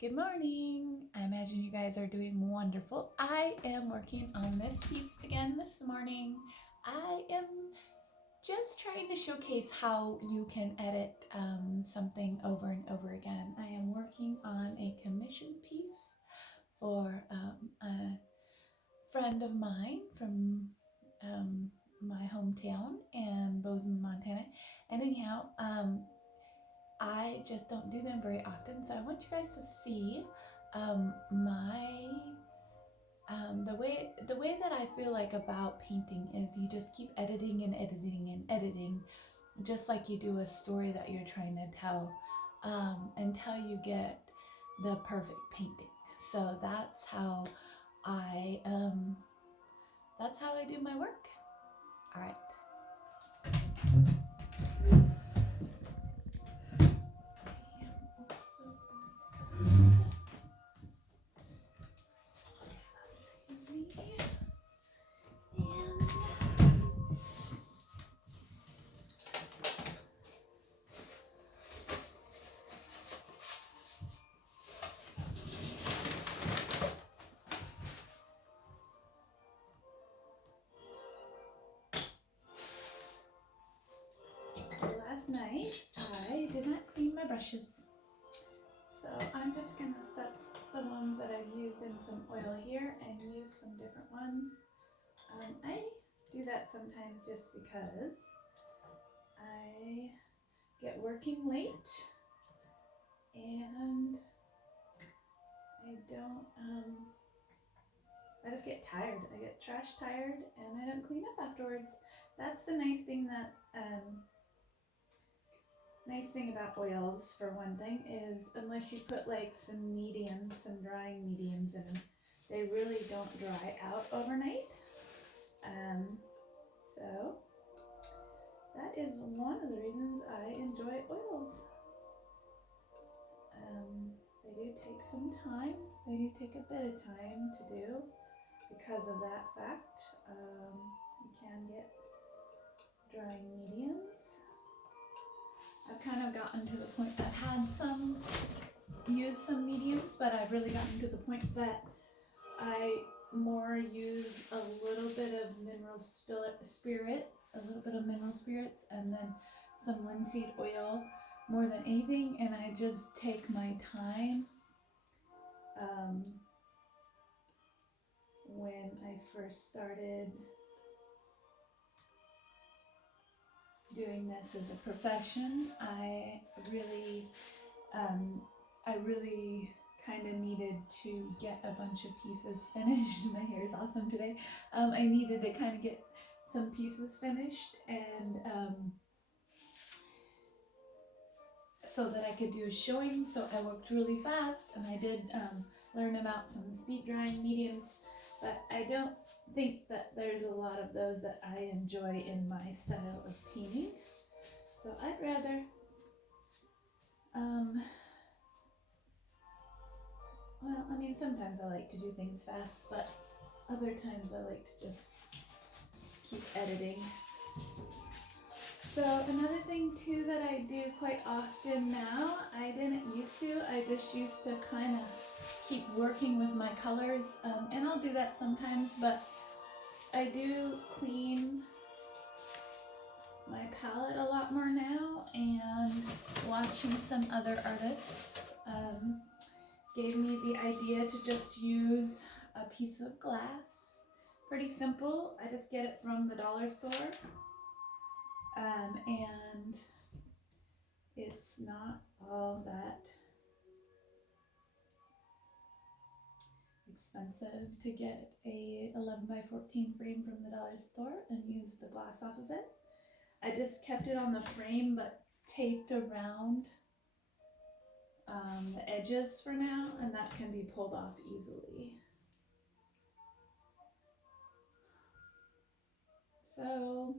Good morning. I imagine you guys are doing wonderful. I am working on this piece again this morning. I am just trying to showcase how you can edit something over and over again. I am working on a commission piece for a friend of mine from my hometown in Bozeman, Montana. And anyhow, I just don't do them very often, so I want you guys to see the way that I feel like about painting is you just keep editing and editing and editing, just like you do a story that you're trying to tell, until you get the perfect painting. So that's how I do my work. All right. Last night I did not clean my brushes, so I'm just gonna set the ones that I've used in some oil here and use some different ones. I do that sometimes just because I get working late and I just get tired. I get trash tired and I don't clean up afterwards. That's the nice thing about oils, for one thing, is unless you put like some mediums, some drying mediums in them, they really don't dry out overnight. So that is one of the reasons I enjoy oils. They do take some time. They do take a bit of time to do because of that fact. You can get drying mediums. I've kind of gotten to the point that I've had used some mediums, but I've really gotten to the point that I more use a little bit of mineral spirits, and then some linseed oil more than anything, and I just take my time. When I first started doing this as a profession, I really kind of needed to get a bunch of pieces finished. My hair is awesome today. I needed to kind of get some pieces finished, and so that I could do a showing. So I worked really fast, and I did learn about some speed drying mediums, but I don't think that there's a lot of those that I enjoy in my style of painting. So I'd rather well, I mean, sometimes I like to do things fast, but other times I like to just keep editing. So another thing too that I do quite often now, I didn't used to, I just used to kind of keep working with my colors, and I'll do that sometimes, but I do clean my palette a lot more now, and watching some other artists gave me the idea to just use a piece of glass. Pretty simple. I just get it from the dollar store, and it's not all that expensive to get a 11 by 14 frame from the dollar store and use the glass off of it. I just kept it on the frame but taped around the edges for now, and that can be pulled off easily. So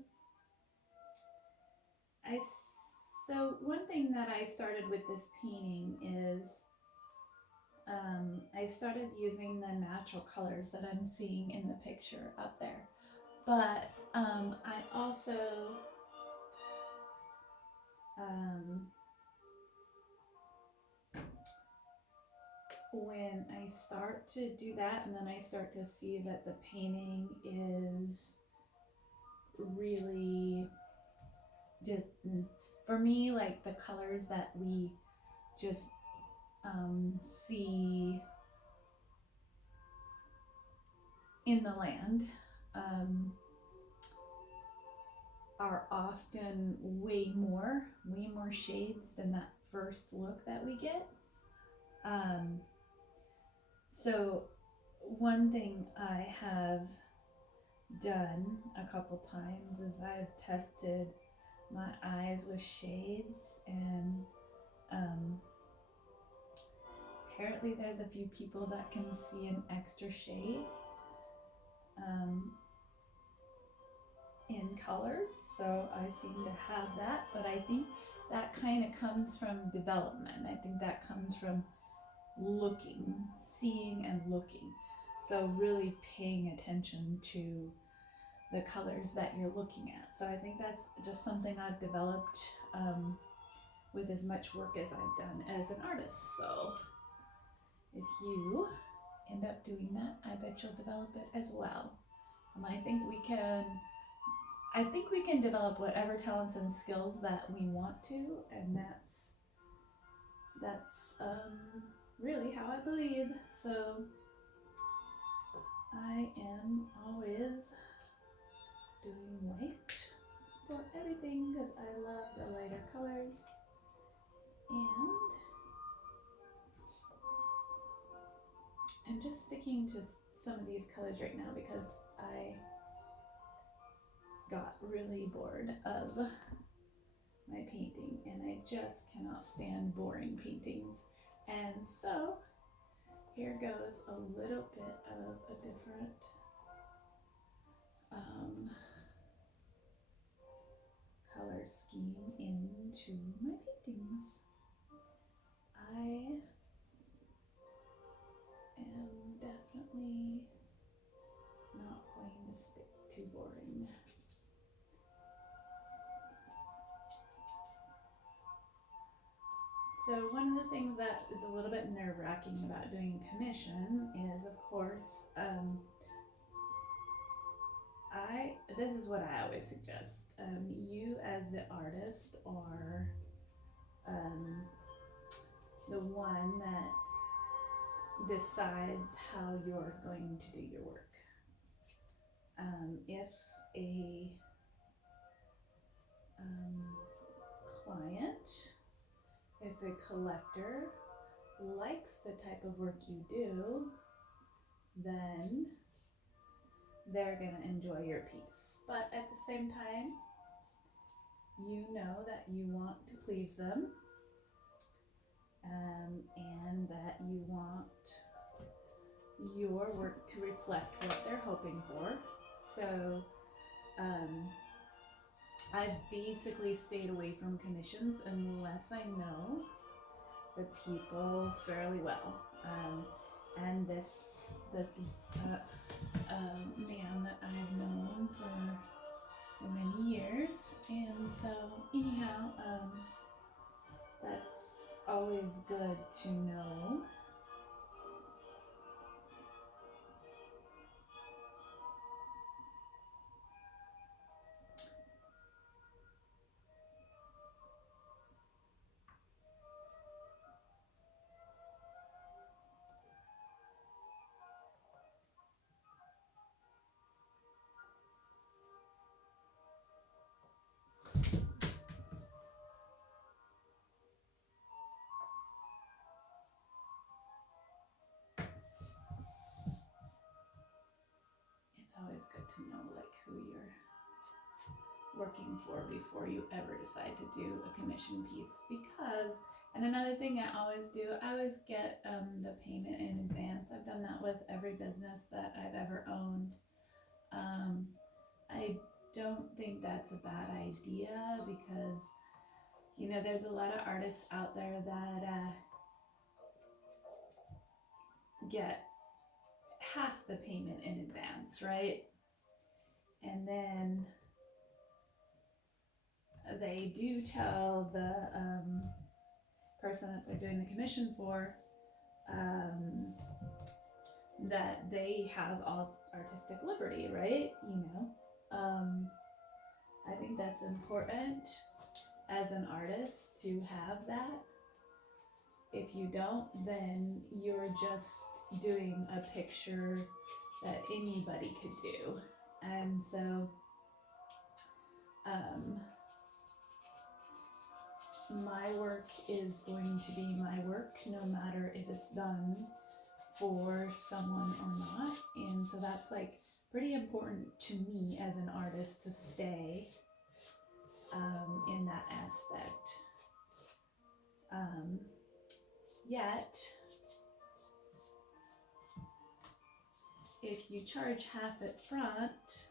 one thing that I started with this painting is I started using the natural colors that I'm seeing in the picture up there, but I also when I start to do that and then I start to see that the painting is really just, for me, like the colors that we just see in the land are often way more shades than that first look that we get. So one thing I have done a couple times is I've tested my eyes with shades, and apparently there's a few people that can see an extra shade in colors, so I seem to have that, but I think that kind of comes from development. I think that comes from looking, seeing and looking. So really paying attention to the colors that you're looking at. So I think that's just something I've developed with as much work as I've done as an artist. So if you end up doing that, I bet you'll develop it as well. I think we can develop whatever talents and skills that we want to, and that's really how I believe. So I am always doing white for everything because I love the lighter colors, and I'm just sticking to some of these colors right now because I got really bored of my painting and I just cannot stand boring paintings. And so here goes a little bit of a different color scheme into my paintings. I am definitely not going to stick to boring. So one of the things that is a little bit nerve-wracking about doing a commission is, of course, this is what I always suggest. You as the artist are the one that decides how you're going to do your work. If a client, if a collector likes the type of work you do, then they're gonna enjoy your piece. But at the same time, you know that you want to please them, and that you want your work to reflect what they're hoping for. So I've basically stayed away from commissions unless I know the people fairly well. And this is a man that I've known for many years, and so anyhow, that's always good to know. It's always good to know like who you're working for before you ever decide to do a commission piece, because, and another thing I always do, I always get the payment in advance. I've done that with every business that I've ever owned. I don't think that's a bad idea because, you know, there's a lot of artists out there that get half the payment in advance, right? And then they do tell the person that they're doing the commission for, that they have all artistic liberty, right? I think that's important as an artist to have that. If you don't, then you're just doing a picture that anybody could do. And so, my work is going to be my work, no matter if it's done for someone or not. And so that's like pretty important to me as an artist to stay in that aspect. Yet, if you charge half at front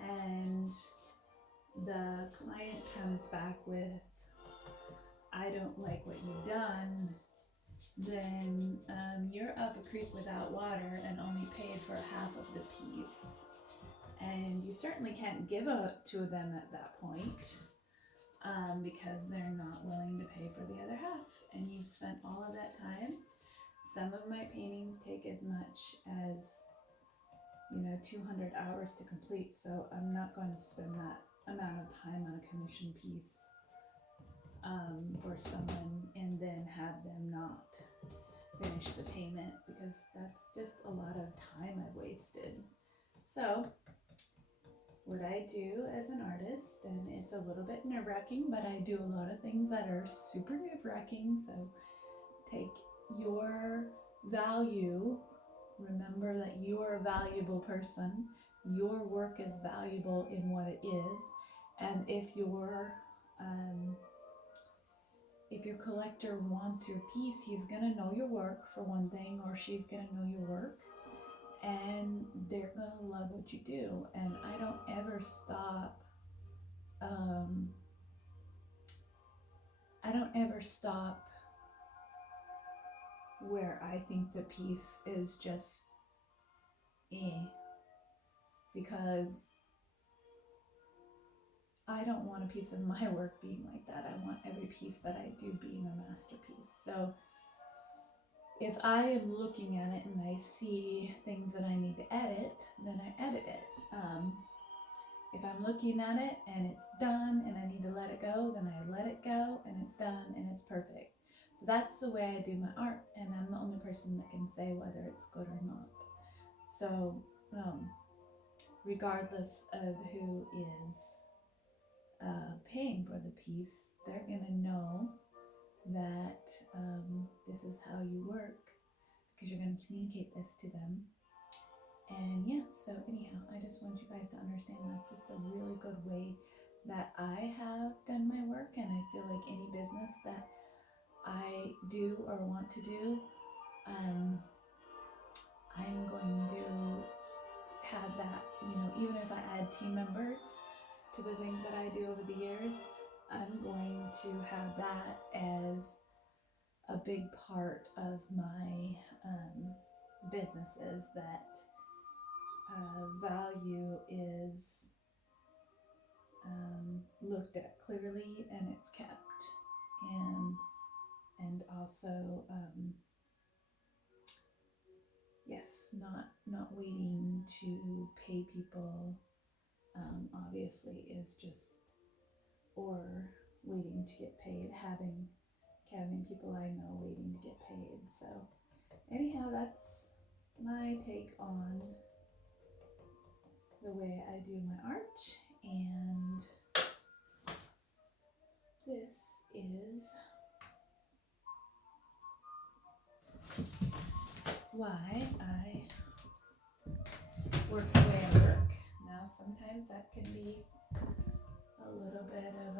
and the client comes back with, I don't like what you've done, then you're up a creek without water and only paid for half of the piece. And you certainly can't give it to them at that point because they're not willing to pay for the other half. And you've spent all of that time. Some of my paintings take as much as 200 hours to complete, so I'm not going to spend that amount of time on a commission piece for someone and then have them not finish the payment, because that's just a lot of time I've wasted. So what I do as an artist, and it's a little bit nerve-wracking, but I do a lot of things that are super nerve-wracking. So take your value. Remember that you are a valuable person. Your work is valuable in what it is. And if your collector wants your piece, he's gonna know your work for one thing, or she's gonna know your work, and they're gonna love what you do. And I don't ever stop. Where I think the piece is just because I don't want a piece of my work being like that. I want every piece that I do being a masterpiece. So if I am looking at it and I see things that I need to edit, then I edit it. If I'm looking at it and it's done and I need to let it go, then I let it go and it's done and it's perfect. So that's the way I do my art, and I'm the only person that can say whether it's good or not. So regardless of who is paying for the piece, they're gonna know that this is how you work, because you're gonna communicate this to them. And yeah, so anyhow, I just want you guys to understand that's just a really good way that I have done my work, and I feel like any business that I do or want to do, I'm going to have that, even if I add team members to the things that I do over the years, I'm going to have that as a big part of my businesses, that value is looked at clearly and it's kept, and also yes, not waiting to pay people obviously is just, or waiting to get paid, having people I know waiting to get paid. So anyhow, that's my take on the way I do my art, and this is why I work the way I work. Now sometimes that can be a little bit of a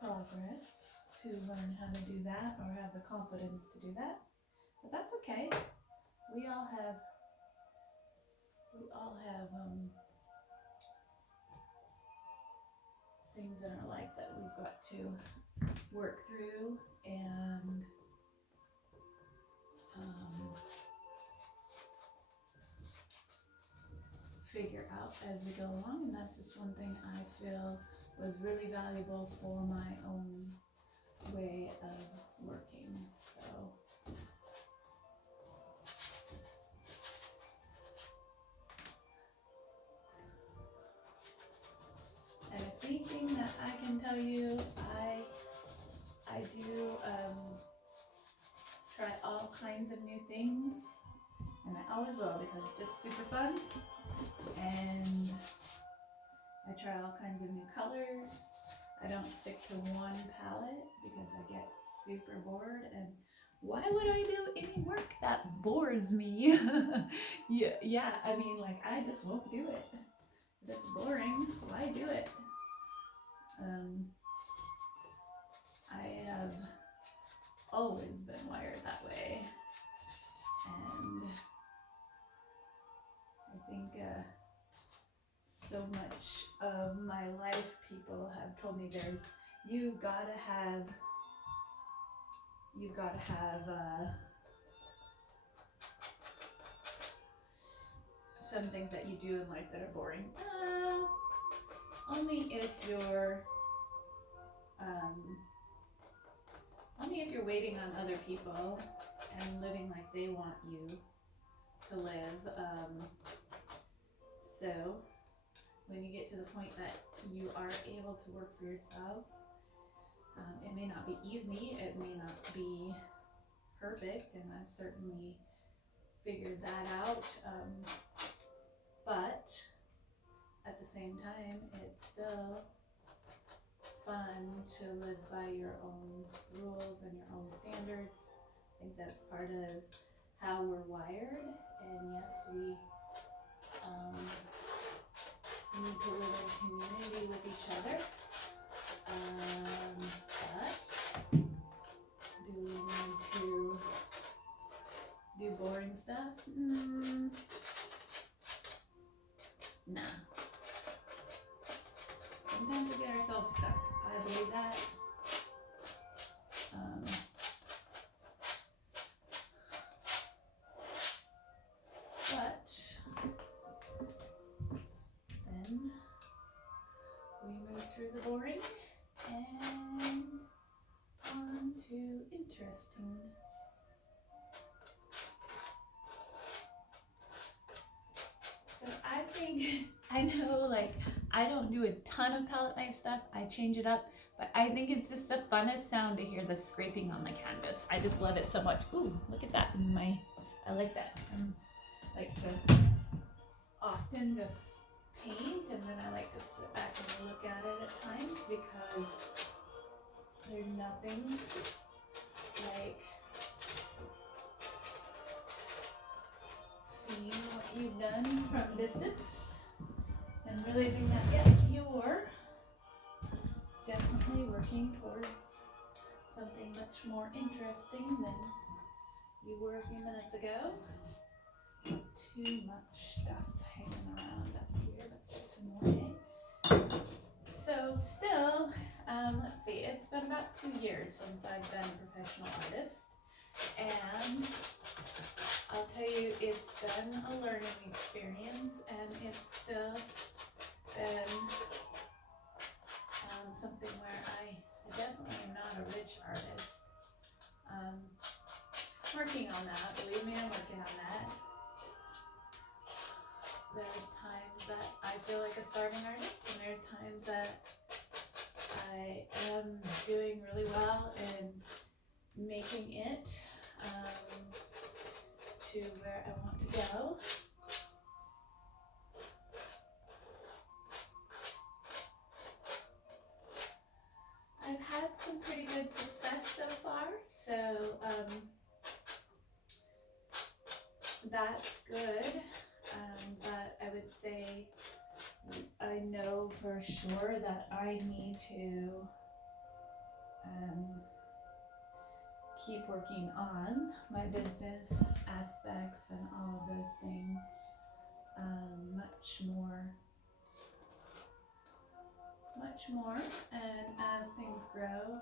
progress to learn how to do that, or have the confidence to do that, but that's okay. We all have things in our life that we've got to work through and figure out as we go along, and that's just one thing I feel was really valuable for my own way of working. So and if anything that I can tell you, I do try all kinds of new things, and I always will because it's just super fun. And I try all kinds of new colors. I don't stick to one palette because I get super bored, and why would I do any work that bores me? yeah, I mean, like, I just won't do it. If it's boring, why do it? I have always been wired that way, and I think so much of my life people have told me you've gotta have some things that you do in life that are boring. Only if you're waiting on other people and living like they want you to live. So when you get to the point that you are able to work for yourself, it may not be easy, it may not be perfect, and I've certainly figured that out. But at the same time, it's still fun to live by your own rules and your own standards. I think that's part of how we're wired, and yes, we need to live in community with each other, but do we need to do boring stuff? Nah. Sometimes we get ourselves stuck. I believe that. But then we move through the boring and on to interesting. So I think, I know, like, I don't do a ton of palette knife stuff. I change it up, but I think it's just the funnest sound to hear the scraping on the canvas. I just love it so much. Ooh, look at that. I like that. I like to often just paint, and then I like to sit back and look at it at times, because there's nothing like seeing what you've done from a distance and realizing that, yeah, you're definitely working towards something much more interesting than you were a few minutes ago. Too much stuff hanging around up here, but that's annoying. So still, let's see, it's been about 2 years since I've been a professional artist, and I'll tell you, it's been a learning experience, and it's still been something where I definitely am not a rich artist. Working on that, believe me, I'm working on that. There's times that I feel like a starving artist, and there's times that I am doing really well and making it to where I want to go. I've had some pretty good success so far, so that's good, but I would say I know for sure that I need to keep working on my business aspects and all of those things much more, and as things grow,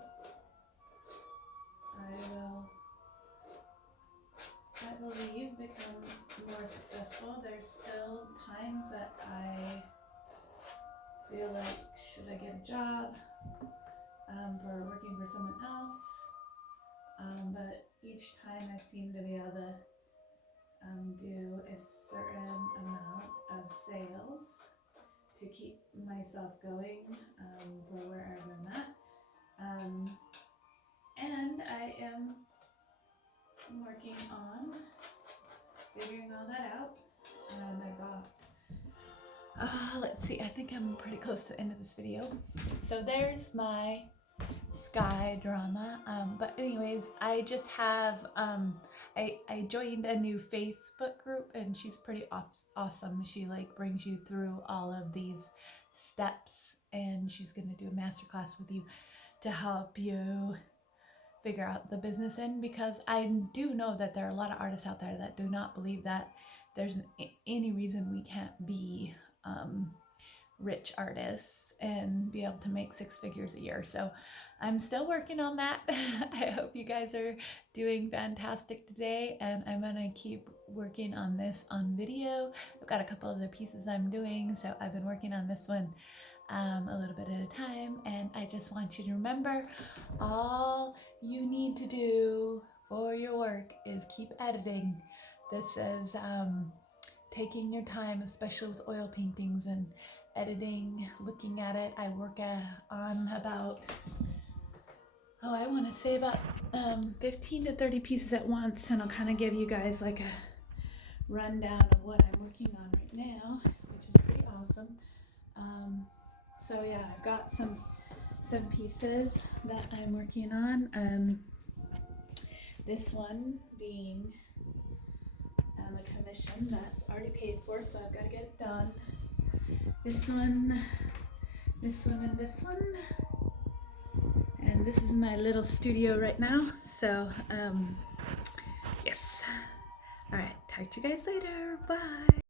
I will, I believe, become more successful. There's still times that I feel like, should I get a job for working for someone else? But each time I seem to be able to do a certain amount of sales to keep myself going for wherever I'm at. And I am working on figuring all that out. I got, let's see, I think I'm pretty close to the end of this video. So there's my sky drama. But anyways, I just have, I joined a new Facebook group, and she's pretty awesome. She like brings you through all of these steps, and she's going to do a masterclass with you to help you figure out the business end, because I do know that there are a lot of artists out there that do not believe that there's any reason we can't be rich artists and be able to make 6 figures a year. So I'm still working on that. I hope you guys are doing fantastic today, and I'm gonna keep working on this on video. I've got a couple other pieces I'm doing, so I've been working on this one a little bit at a time, and I just want you to remember, all you need to do for your work is keep editing. This is taking your time, especially with oil paintings and editing, looking at it. I work on about, I want to say about 15 to 30 pieces at once, and I'll kind of give you guys like a rundown of what I'm working on right now, which is pretty awesome. So yeah, I've got some pieces that I'm working on. This one being a commission that's already paid for, so I've got to get it done. This one, and this one. And this is my little studio right now. So, yes. All right, talk to you guys later. Bye.